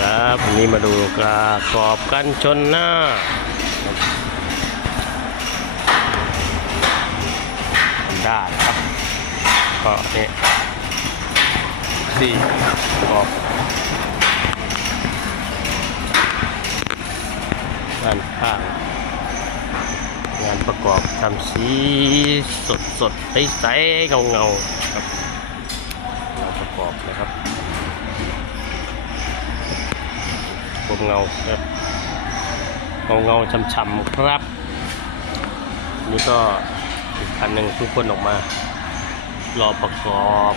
ครับนนี้มาดูกระกอบกันชนหน้าได้ครับก็นี่สี่กรอบงานผ้างงานประกอบทำสีสดสดใสใสๆเงาเงาๆครับ มเงาครับเงาเงาช่ำๆครับ นี่ก็อีกคันหนึ่งทุกคนออกมา รอประกอบ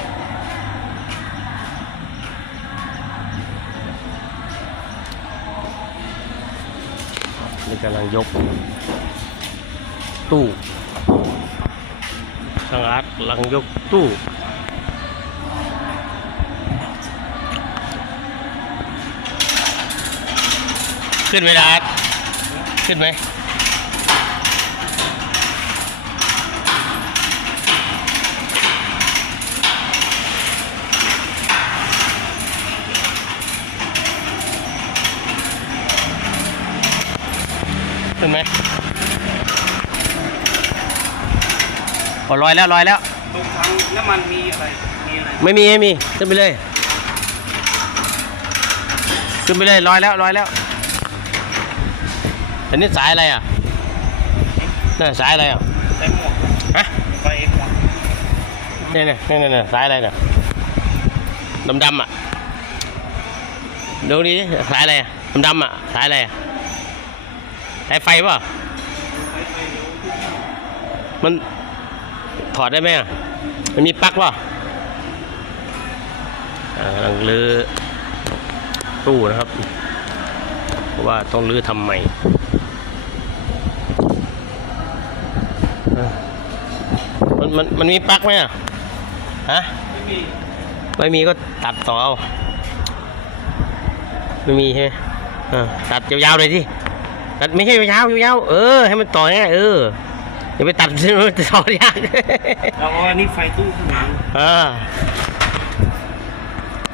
นี่กำลังยก ตู้ช่างอาร์ตกำลังยกตู้ ขึ้นไหมล่ะอาร์ตขึ้นไหมขึ้นไหมพอลอยแล้วลอยแล้ว ตรงถังน้ำมันมีอะไร มีอะไร ไม่มีไม่มี ขึ้นไปเลย ขึ้นไปเลยลอยแล้วลอยแล้ว อันนี้สายอะไรอะนั่นสายอะไรอะใส่หมวกฮะใส่หมวกเนี่ยเนี่ยเนี่ยเนี่ยสายอะไรเนี่ยดำดำๆอะดูดิสายอะไรดำดำๆอะสายอะไรสายไฟป่ะมันถอดได้ไหมอะมันมีปลั๊กป่ะอ่ากำลังลื้อตู้นะครับ เพราะว่าต้องลื้อทำใหม่อะ มันมันมันมีปลั๊กไหมอะฮะไม่มีไม่มีก็ตัดต่อเอาไม่มีใช่ไหมอ่าตัดยาวๆเลยที่ตัดไม่ใช่ยาวๆยาวๆเออให้มันต่อง่ายๆเอออย่าไปตัดต่อยากแล้วก็อันนี้ไฟตู้ข้างหลังอ่า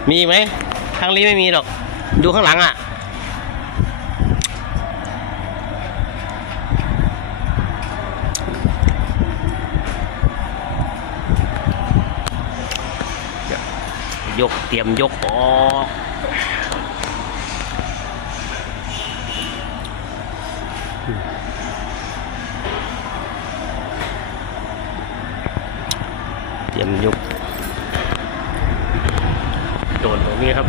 มีไหมทางนี้ไม่มีหรอก ดูข้างหลังอะ ยกเตรียมยกออกเตรียมยกโดนตรงนี้ครับ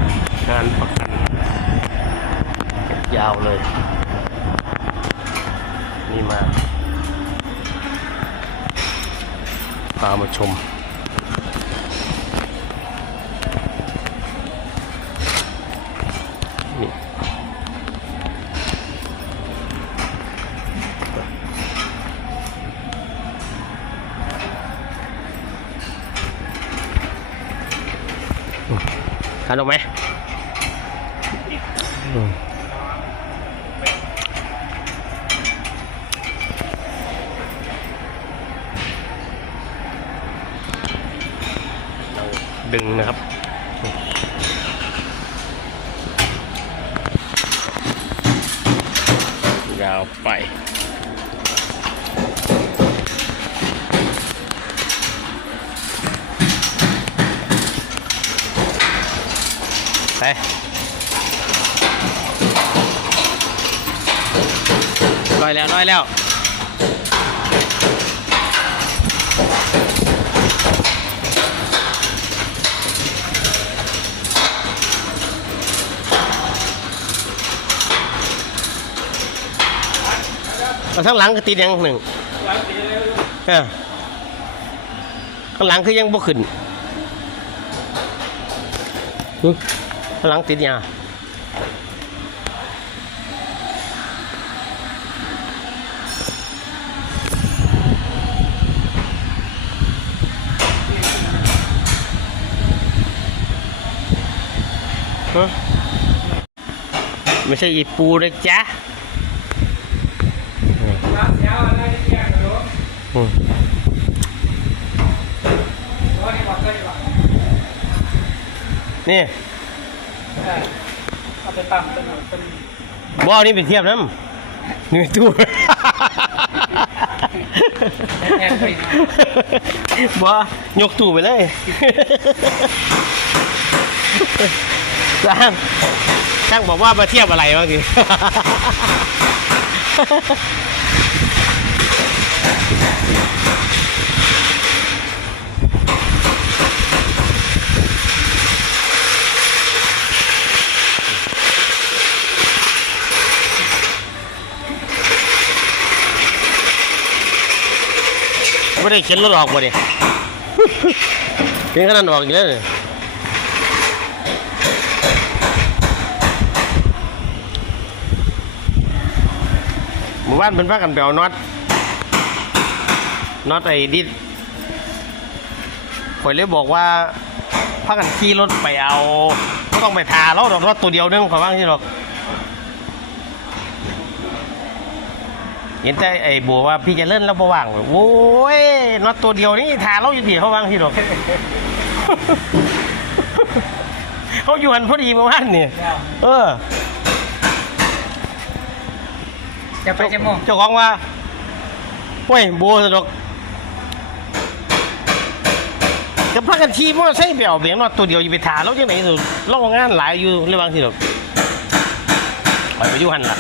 งานประกันยาวเลย นี่มาพามาชม นออกไหมอืมเราดึงนะครับ ยาวไป ไปร้อยแล้วร้อยแล้วเอาทั้งหลังก็ติดยังหนึ่งหลังสีอะไรไม่รู้เออข้างหลังคือยังบ่ขึ้น หึข้างหลังติดยัง ฮะไม่ใช่อีปูนะจ๊ะร้านเสียวอะไรเนี่ยกระโดดอืมโอ้ยบอกเลยว่านี่เออไปปั๊มต้นต้นบ่อันนี้เป็นเทียบน้ำนี่ตู้ แทนไปบ่ยกตู้ไปเลยช่างช่างบอกว่ามาเทียบอะไรบ้างที ไม่ได้เข็นรถออกบ่ดิเป็นขนาดออกอีกแล้วนี่หมู่บ้านเป็นพากันเปลวน็อตน็อตไอ้ดิดข่อยเลยบอกว่าพากันขี่รถไปเอาก็ต้องไปทาแล้วดอกน็อตตัวเดียวนึงขอยว่างที่หรอก เห็นแต่ไอ้บัวว่าพี่จะเล่นแล้วบ่ว่างโอ้ยน็อตตัวเดียวนี่ทาเราอยู่ดีเขาว่างที่ดอกเขาอยู่หันพอดีเมื่อวานนี่เออจะไปจะมองเจ้าของว่าโอ้ยบัวสะดอกกับพักกันทีมอใช่เปี่ยวเบียงน็อตตัวเดียวอยู่ไปทาเราจังไหนสุดเรางานหลายอยู่เรื่องบางที่ดอกไปไปอยู่หันล่ะ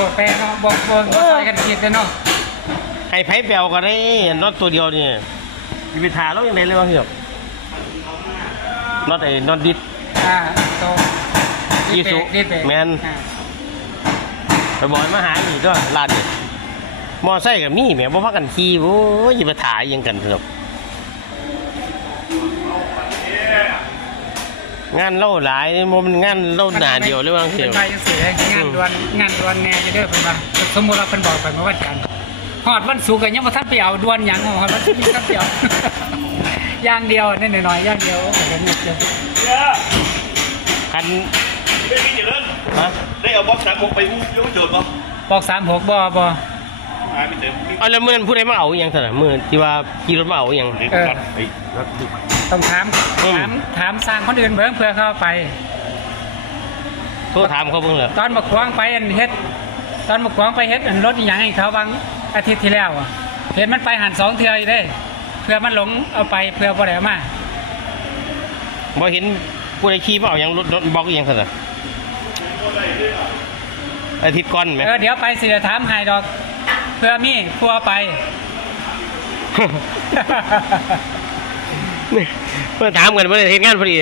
โอ้แปรเนาะบอกบอกบอกใส่กันคิดเลยเนาะให้ไผเปี่ยวก็ได้น็อตตัวเดียวนี่อยู่ไปทาเราจังไหนเรื่องบางที่ดอกน็อตไอ้น็อตดิดอ่าโตอีสุนี่เป็แม่นไปบอยมาหาอีกก็ลานนี่มอไซค์กับนี่แหม่บ่พักกันขี่โอ้ยอย่าไปถ่ายยังกันเถอะ งานเล่าหลายนี่มันงานเล่าหนาเดียวหรือว่าเดียวเป็นไปจังซี่เลยงานด่วนงานด่วนแน่จะเด้อเพิ่นว่าสมมุติว่าเพิ่นบอกไปเมื่อวันจันทร์ฮอดวันศุกร์ก็ยังบ่ทันไปเอาด่วนหยังฮอดวันศุกร์ยังทันไปเอาอย่างเดียวนิดหน่อยๆอย่างเดียวโอ้โหเงียบจังคันไม่มีเจริญฮะได้เอาบล็อกสามหกไปอู้ยกโจทย์ป่ะบอก36บ่บ่หายไปเต็มมีเอาแล้วมื่อนั้นผู้ใดมาเอาอหยังสนะมื่อที่ว่าขี่รถมาเอาอหยังเด็กรถไอ้รถดู ต้องถามอืม ถามถามสร้างคนอื่นเบิ่งเพื่อเข้าไป โทรถามเขาเพิ่งเลยตอนมาขวางไปอันเฮ็ด ตอนมาขวางไปเฮ็ดอันรถอหย่างให้เขาบางอาทิตย์ที่แล้วอะเห็นมันไปหันสองเทื่ออยู่เด้เพื่อมันหลงเอาไปเพื่อบ่ได้เอามาบ่เห็นผู้ใดขี่มาเอาอหยังรถรถบล็อกอหยังสนะอาทิตย์ก่อนไหม เออเดี๋ยวไปสิจะถามให้ดอก เพื่อมีผู้เอาไป เพื่อถามกันเมื่อไหร่เห็นงานพอดี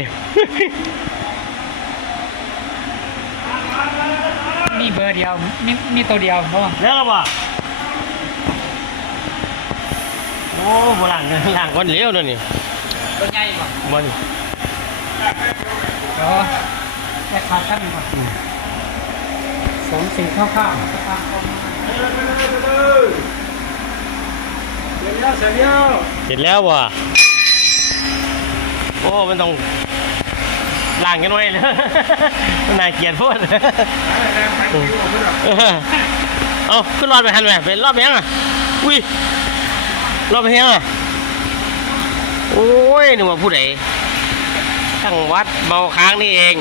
มีเบอร์เดียวมีมีตัวเดียวเพราะว่าแล้วบ่โอ้โบราณเนี่ยล่างคนเหลวเลยนี่รถใหญ่บ่มันเดี๋ยวแยกขาดกันก่อนสองสี่ข้าวข้าวเสียแล้วเสียแล้วเสร็จแล้วว่ะ โอ้มันต้องล่างกันไว้เลยมันน่าเกลียดพูดเอาขึ้นรอดไปทันไหมเป็นรอบไปยังอะอุ้ยรอบไปยังอะโอ้ยนึกว่าผู้ใดทั้งวัดเมาค้างนี่เอง